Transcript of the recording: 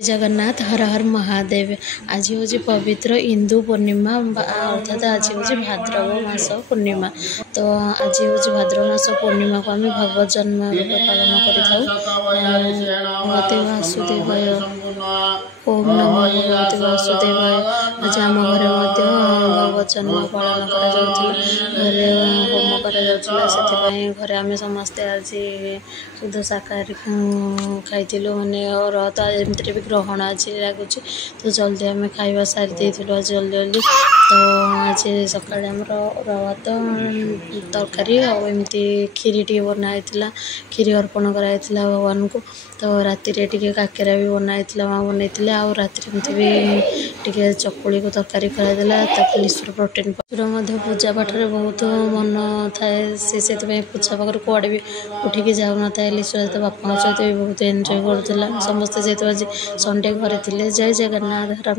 जगन्नाथ हर हर महादेव। आज हूँ पवित्र इंदु पूर्णिमा अर्थात आज हूँ भाद्रव मास पूर्णिमा। तो आज हूँ भाद्रव मास पूर्णिमा को आम भगवत जन्म पालन करते वासुदेवाय ओम नमो भगवते वासुदेवाय। आज आम घर भगवत जन्म पालन घरे होम कर घरे आम समस्ते आज शुद्ध शाकाहारी खाई माने और एमती भी ग्रहण आज लगुच तो जल्दी आम खाଇବା सारी देलु आज जल्दी जल्दी। तो आज सका भात तरकारी आमती खीरी टी बनाई खीरी अर्पण कराई भगवान को। तो राति टे काकेरा भी बनाई माँ बनई आ राति भी टे चकुली को तरकारी कराइला लिस्टर प्रोटीन पूजा पाठ बहुत मन थाए से पूजा पाख कुआड़े भी उठिकी जाऊन था लिस्टर बापा सहित भी बहुत एंजॉय करूला समस्ते जेहेतु आज संडे घरे थे। जय जगन्नाथ।